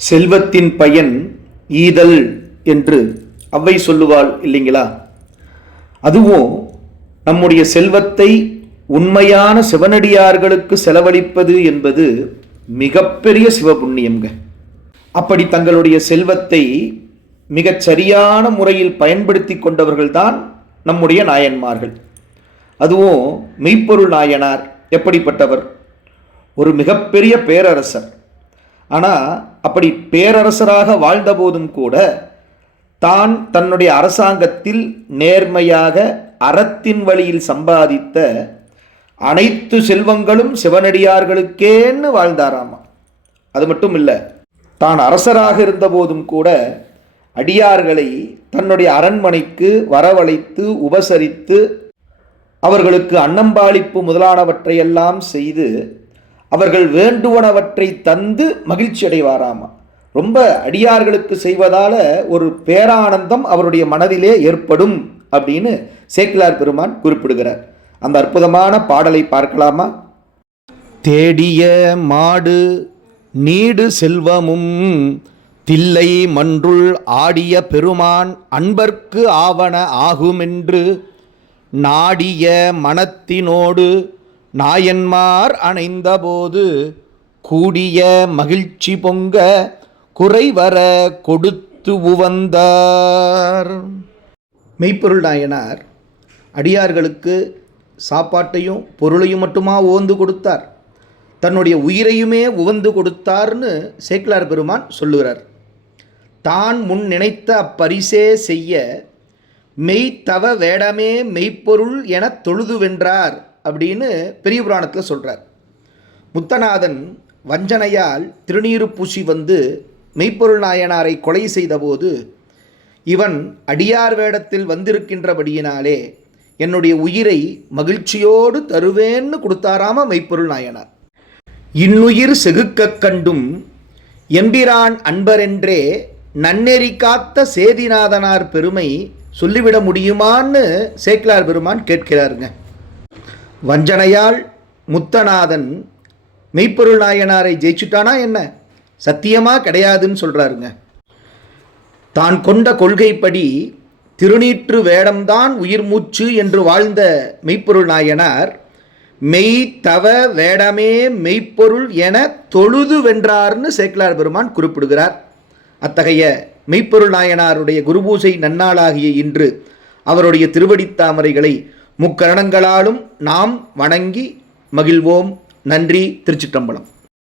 செல்வத்தின் பயன் ஈதல் என்று அவ்வை சொல்லுவாள் இல்லைங்களா? அதுவும் நம்முடைய செல்வத்தை உண்மையான சிவனடியார்களுக்கு செலவழிப்பது என்பது மிகப்பெரிய சிவபுண்ணியம்ங்க. அப்படி தங்களுடைய செல்வத்தை மிகச் சரியான முறையில் பயன்படுத்தி கொண்டவர்கள்தான் நம்முடைய நாயன்மார்கள். அதுவும் மெய்ப்பொருள் நாயனார் எப்படிப்பட்டவர்? ஒரு மிகப்பெரிய பேரரசர். ஆனால் அப்படி பேரரசராக வாழ்ந்தபோதும் கூட தான் தன்னுடைய அரசாங்கத்தில் நேர்மையாக அறத்தின் வழியில் சம்பாதித்த அனைத்து செல்வங்களும் சிவனடியார்களுக்கேன்னு வாழ்ந்தாராமா. அது மட்டும் இல்லை, தான் அரசராக இருந்தபோதும் கூட அடியார்களை தன்னுடைய அரண்மனைக்கு வரவழைத்து உபசரித்து அவர்களுக்கு அன்னம்பாளிப்பு முதலானவற்றையெல்லாம் செய்து அவர்கள் வேண்டுவனவற்றை தந்து மகிழ்ச்சி அடைவாராமா. ரொம்ப அடியார்களுக்கு செய்வதால் ஒரு பேரானந்தம் அவருடைய மனதிலே ஏற்படும் அப்படின்னு சேக்கிழார் பெருமான் குறிப்பிடுகிறார். அந்த அற்புதமான பாடலை பார்க்கலாமா? தேடிய மாடு நீடு செல்வமும் தில்லை மன்றுள் ஆடிய பெருமான் அன்பர்க்கு ஆவன ஆகுமென்று நாடிய மனத்தினோடு நாயன்மார் அணைந்தபோது கூடிய மகிழ்ச்சி பொங்க குறைவர கொடுத்து உவந்தார். மெய்ப்பொருள் நாயனார் அடியார்களுக்கு சாப்பாட்டையும் பொருளையும் மட்டுமா ஓந்து கொடுத்தார், தன்னுடைய உயிரையுமே உவந்து கொடுத்தார்னு சேக்கிழார் பெருமான் சொல்லுகிறார். தான் முன் நினைத்த அப்பரிசே செய்ய மெய்த்தவ வேடமே மெய்ப்பொருள் என தொழுது வென்றார் அப்படின்னு பெரிய புராணத்தில் சொல்கிறார். முத்தநாதன் வஞ்சனையால் திருநீறு பூசி வந்து மெய்ப்பொருள் நாயனாரை கொலை செய்தபோது இவன் அடியார் வேடத்தில் வந்திருக்கின்றபடியினாலே என்னுடைய உயிரை மகிழ்ச்சியோடு தருவேன்னு கொடுத்தாராம மெய்ப்பொருள் நாயனார். இன்னுயிர் செகுக்க கண்டும் எம்பிரான் அன்பரென்றே நன்னெறி காத்த சேதிநாதனார் பெருமை சொல்லிவிட முடியுமான்னு சேக்கிழார் பெருமான் கேட்கிறாருங்க. வஞ்சனையால் முத்தநாதன் மெய்ப்பொருள் நாயனாரை ஜெயிச்சுட்டானா என்ன? சத்தியமாக கிடையாதுன்னு சொல்கிறாருங்க. தான் கொண்ட கொள்கைப்படி திருநீற்று வேடம்தான் உயிர் மூச்சு என்று வாழ்ந்த மெய்ப்பொருள் நாயனார் மெய் தவ வேடமே மெய்ப்பொருள் என தொழுது வென்றார்னு சேக்கிழார் பெருமான் குறிப்பிடுகிறார். அத்தகைய மெய்ப்பொருள் நாயனாருடைய குருபூசை நன்னாளாகிய இன்று அவருடைய திருவடித்தாமரைகளை முக்கரணங்களாலும் நாம் வணங்கி மகிழ்வோம். நன்றி. திருச்சிற்றம்பலம்.